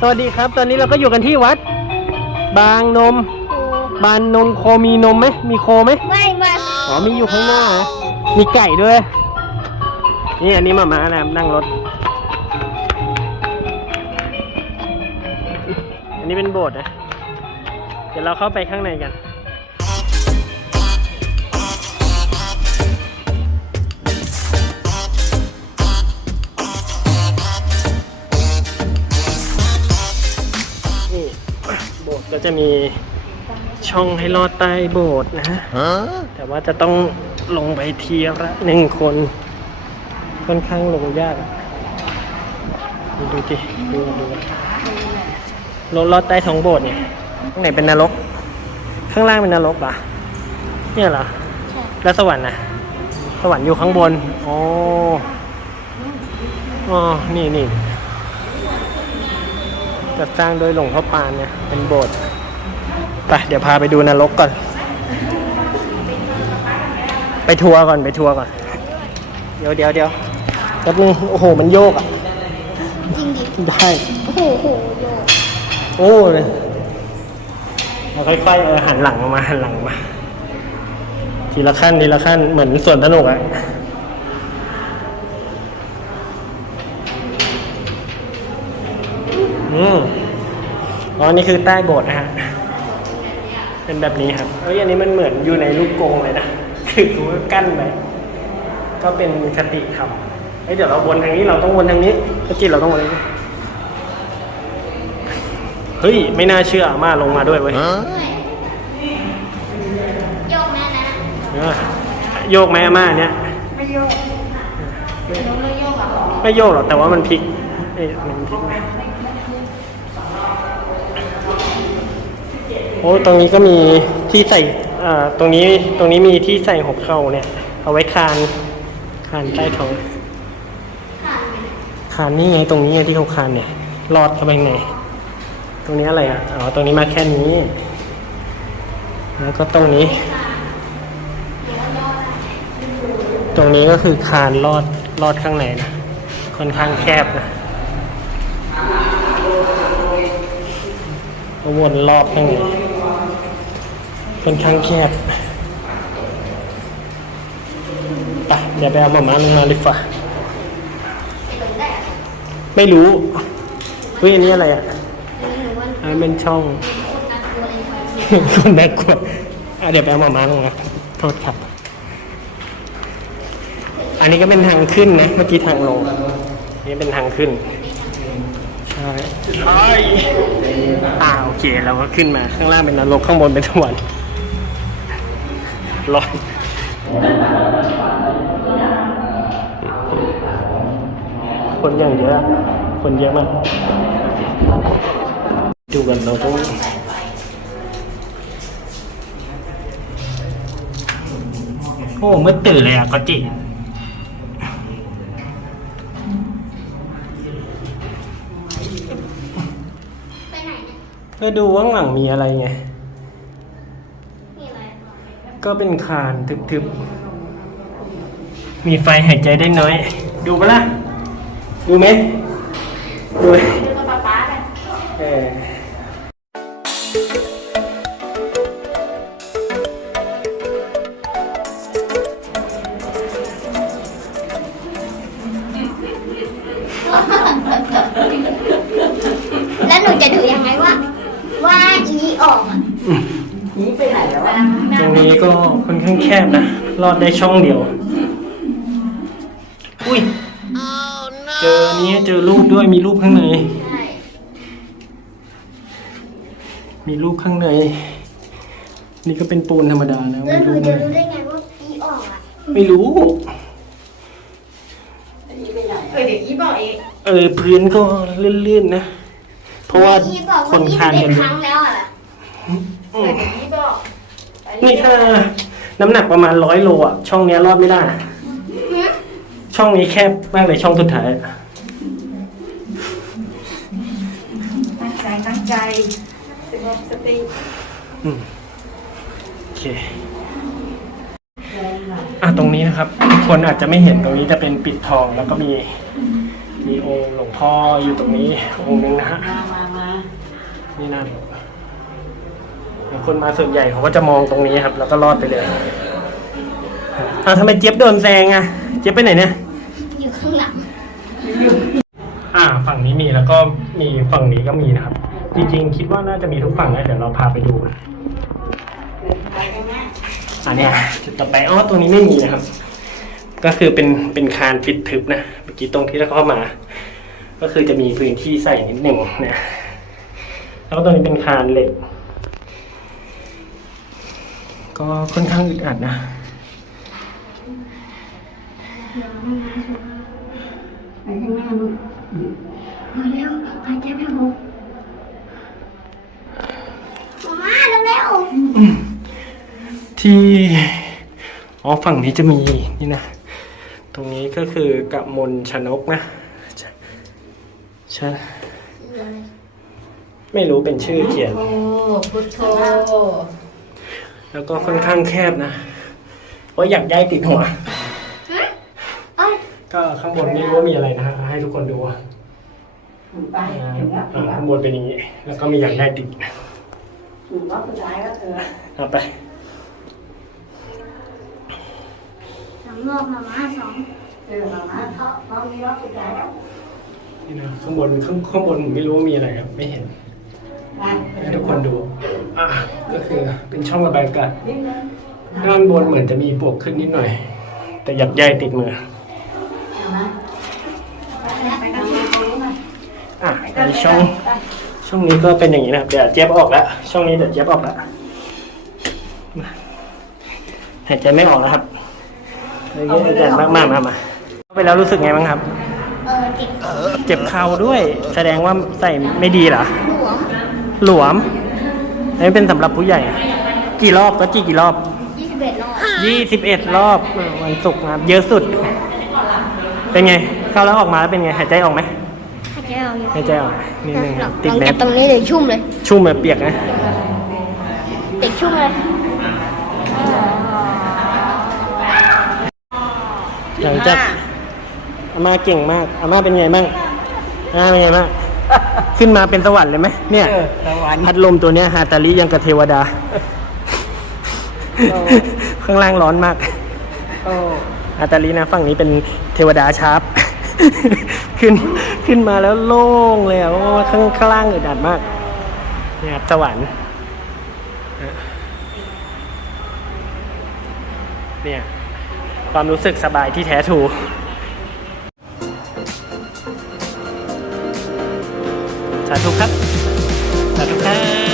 สวัสดีครับ ตอนนี้เราก็อยู่กันที่วัด บางนม บานนมโคมีนมไหมมีโคไหมไม่ไม่อ๋อมีอยู่ข้างหน้าเหรอมีไก่ด้วย นี่อันนี้มามานะนั่งรถ อันนี้เป็นโบสถ์นะ เดี๋ยวเราเข้าไปข้างในกันนี่ ก็จะมีช่องให้ลอดใต้โบสถ์นะ แต่ว่าจะต้องลงไปทีละหนึ่งคน ค่อนข้างลงยากอะดูดูดิดูดูลงลอดใต้ท้องโบสถ์เนี่ยข้างไหนเป็นนรก ข้างล่างเป็นนรกเหรอเนี่ยเหรอ แล้วสวรรค์นะสวรรค์อยู่ข้างบนอ๋ออ๋อ นี่นี่จัดสร้างโดยหลวงพ่อปานเนี่ย เป็นโบสถ์ ไปเดี๋ยวพาไปดูนรกก่อน ไปทัวร์ก่อนไปทัวร์ก่อน เดี๋ยวเดี๋ยวเดี๋ยวแป๊บนึงโอ้โห มันโยกอะ จริงดิได้ โอ้โหโหโยโอ้เลยเราค่อยๆเออหันหลังมาหันหลังมา ทีละขั้นทีละขั้นเหมือนสวนสนุกอะอืมอ๋อนี่คือใต้โบสถ์นะฮะ เป็นแบบนี้ครับ เอ้ยอันนี้มันเหมือนอยู่ในลูกกรงเลยนะ คือรู้ว่ากั้นไว้ก็เป็นคติธรรมเอ้ยเดี๋ยวเราวนทางนี้เราต้องวนทางนี้ถ้าจิตเราต้องวนทางนี้เฮ้ย ไม่น่าเชื่ออามาลงมาด้วยเว้ยโยกแม่นะเออโยกไหมอาม่าเนี่ยไม่โยกหนูไม่โยกอะไม่โยกหรอกแต่ว่ามันพลิกเอ้ยมันพลิกไหม โอ้ตรงนี้ก็มีที่ใส่อ่าตรงนี้ตรงนี้มีที่ใส่หัวเข่าเนี่ย เอาไว้คานคานใต้ท้องคานนี่ไงตรงนี้ไงที่เขาคานเนี่ยรอดเข้าไปข้างในตรงนี้อะไรอะอ๋อตรงนี้มาแค่นี้ แล้วก็ตรงนี้ ตรงนี้ก็คือคานลอดลอดข้างในนะค่อนข้างแคบนะก็วนรอบข้างใน ค่อนข้างแคบไปเดี๋ยวไปเอามามาลงมาดีกว่าไม่รู้เฮ้ยอันนี้อะไรอะอันเป็นช่องคนน่กลัวเลยคนแบกขวดเดี๋ยวไปเอามามาลงมาโทษครับ อันนี้ก็เป็นทางขึ้นนะเมื่อกี้ทางลงนนี้เป็นทางขึ้นใช่ใช่อ่าโอเคเราก็ขึ้นมาข้างล่างเป็นนรกข้างบนเป็นสวรรค์ ร้อนคนอย่างเยอะ คนเยอะมาก ดูกันเราต้องโอ้เมื่อตื่นเลยอะก็จิไปไหนเนี่ยเพื่อดูว่าข้างหลังมีอะไรไงมีอะไร ก็เป็นคานทึบๆ มีไฟหายใจได้น้อย ดูปะล่ะ ดูไหมดูไหมดูกับป๊าป๊าไปเออแล้วหนูจะดูยังไงว่า ว่าอีออกอะ นี่ไปไหนแล้วอะตรงนี้ก็ค่อนข้างแคบนะ รอดได้ช่องเดียว อุ้ย เจออันนี้เจอรูปด้วยมีรูปข้างใน ใช่มีรูปข้างใน นี่ก็เป็นปูนธรรมดานะแล้วไม่หนูรู้จะนะรู้ได้ไงว่าอีออกอะไม่รู้นี่ไปไหนเออเดี๋ยวอีบอกเองเออพื้นก็ลื่นๆนะ เพราะว่าอีบอกคว่านยี่คาสินบเอ็กันเยอะดครั้งแล้วอะ เออเดี๋ยวอีบอกไปนี่ถ้าน้ำหนักประมาณร้อยโลอะ ช่องเนี้ยรอดไม่ได้นะช่องนี้แคบมากเลยช่องสุดท้ายอะตั้งใจตั้งใจสงบสติอืมโอเค อะตรงนี้นะครับทุกคนอาจจะไม่เห็นตรงนี้จะเป็นปิดทองแล้วก็มี มีองค์หลวงพ่ออยู่ตรงนี้องค์นึงนะฮะมามามานี่นะ คนมาส่วนใหญ่เขาก็จะมองตรงนี้ครับ แล้วก็รอดไปเลยอ้าวทำไมเจี๊ยบโดนแซงอะ เจี๊ยบไปไหนเนี่ย อยู่ข้างหลัง อ่า ฝั่งนี้มีแล้วก็มีฝั่งนี้ก็มีนะครับ จริงๆ คิดว่าน่าจะมีทุกฝั่งนะเดี๋ยวเราพาไปดูกันอันเนี้ยจุดต่อไปอ๋อตรงนี้ไม่มีนะครับ ก็คือเป็นเป็นคานปิดทึบนะเมื่อกี้ตรงที่เราเข้ามา ก็คือจะมีพื้นที่ใส่นิดหนึ่งนะแล้วก็ตรงนี้เป็นคานเหล็ก ก็ค่อนข้างอึดอัดนะ ไปข้างหน้าลูกมาเร็วหายใจไม่ออกมาเร็วที่อ๋อฝั่งนี้จะมีนี่นะ ตรงนี้ก็คือกับมนชนกนะใช่ใช่ไม่รู้เป็นชื่อเขียน โอ้พุทโธ แล้วก็ค่อนข้างแคบนะเพราะอยากย้ายติดหัวเอ้ยก็ข้างบนไม่รู้ว่ามีอะไรนะฮะให้ทุกคนดูอ่าถูกไปถึงแล้วถึงแล้วข้างบนเป็นอย่างนี้ แล้วก็มีอยากได้ติดถูกรอบสุดท้ายแล้วเธอเอาไปสองรอบมามาสองเจอมามาเขาเขามีรอบสุดท้ายแล้วนี่นะข้างบนข้างข้างบนผมไม่รู้ว่ามีอะไรครับไม่เห็นมาให้ทุกคนดู อะก็คือเป็นช่องระบายอากาศนิดนึงด้านบนเหมือนจะมีปลวกขึ้นนิดหน่อย แต่หยักใยติดมือเอามาไปกันเถอะอะในช่องช่องนี้ก็เป็นอย่างนี้นะครับ เดี๋ยวเจี๊ยบออกแล้ว ช่องนี้เดี๋ยวเจี๊ยบออกแล้วมาหายใจไม่ออกแล้วครับเลยหายใจมากมากมามาเข้าไปแล้วรู้สึกไงบ้างครับ เออเจ็บเจ็บเข่าด้วย แสดงว่าใส่ไม่ดีเหรอ หลวม หลวม อันนี้เป็นสำหรับผู้ใหญ่ กี่รอบก็จีกี่รอบยี่สิบเอ็ดรอบยี่สิบเอ็ดรอบอ่าวันศุกร์นะครับ เยอะสุด เป็นไง เข้าแล้วออกมาแล้วเป็นไง หายใจออกไหมหายใจออกอยู่หายใจออกนิดนึงหคลัรับงติดแมจาสกตรงนี้เลยชุ่มเลยชุ่มแบบเปียกนะติดชุ่มเลยหลังจากอาม่าเก่งมากอาม่าเป็นไงบ้างอาม่าเป็นไงบ้าง ขึ้นมาเป็นสวรรค์เลยไหมเนี่ย เออสวรรค์พัดลมตัวเนี้ยฮาตาลิยังกับเทวดา โอ้ข้างล่างร้อนมาก โอ้ฮาตาลินะฝั่งนี้เป็นเทวดาชาร์ป ขึ้นขึ้นมาแล้วโล่งเลยอะเพราะว่าข้างข้างล่างอึดอัดมากเนี่ยครับสวรรค์เนี่ยความรู้สึกสบายที่แท้ทรู สาธุครับ สาธุครับ